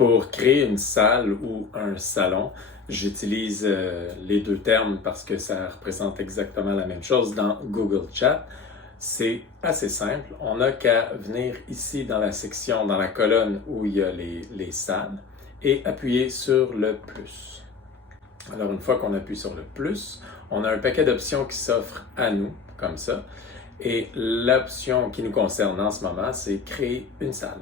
Pour créer une salle ou un salon, j'utilise les deux termes parce que ça représente exactement la même chose dans Google Chat. C'est assez simple. On n'a qu'à venir ici dans la section, dans la colonne où il y a les salles et appuyer sur le plus. Alors, une fois qu'on appuie sur le plus, on a un paquet d'options qui s'offrent à nous, comme ça. Et l'option qui nous concerne en ce moment, c'est créer une salle.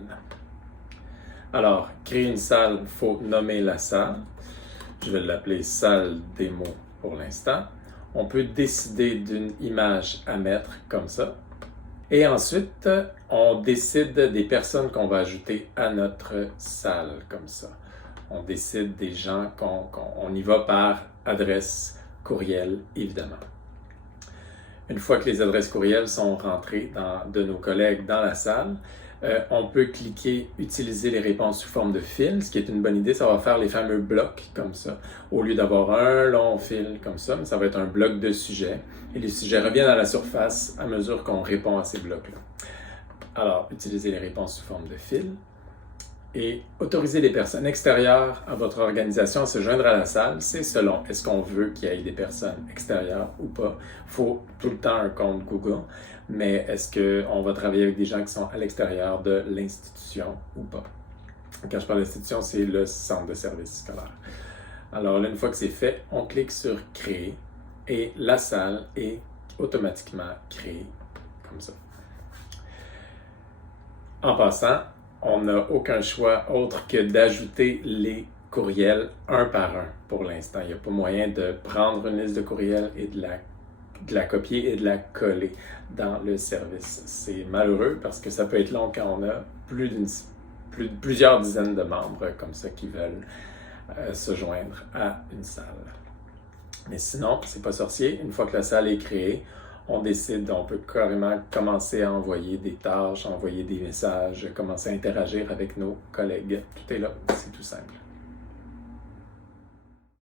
Alors, créer une salle, il faut nommer la salle. Je vais l'appeler salle démo pour l'instant. On peut décider d'une image à mettre comme ça. Et ensuite, on décide des personnes qu'on va ajouter à notre salle comme ça. On décide des gens on y va par adresse courriel, évidemment. Une fois que les adresses courriels sont rentrées de nos collègues dans la salle, on peut cliquer « Utiliser les réponses sous forme de fil », ce qui est une bonne idée. Ça va faire les fameux blocs comme ça. Au lieu d'avoir un long fil comme ça, mais ça va être un bloc de sujets. Et les sujets reviennent à la surface à mesure qu'on répond à ces blocs-là. Alors, utiliser les réponses sous forme de fil. Et autoriser les personnes extérieures à votre organisation à se joindre à la salle, c'est selon est-ce qu'on veut qu'il y ait des personnes extérieures ou pas. Il faut tout le temps un compte Google, mais est-ce qu'on va travailler avec des gens qui sont à l'extérieur de l'institution ou pas? Quand je parle d'institution, c'est le centre de service scolaire. Alors là, une fois que c'est fait, on clique sur « Créer » et la salle est automatiquement créée comme ça. En passant, on n'a aucun choix autre que d'ajouter les courriels un par un pour l'instant. Il n'y a pas moyen de prendre une liste de courriels et de la copier et de la coller dans le service. C'est malheureux parce que ça peut être long quand on a plusieurs dizaines de membres comme ça qui veulent se joindre à une salle. Mais sinon, c'est pas sorcier. Une fois que la salle est créée, on décide, on peut carrément commencer à envoyer des tâches, envoyer des messages, commencer à interagir avec nos collègues. Tout est là, c'est tout simple.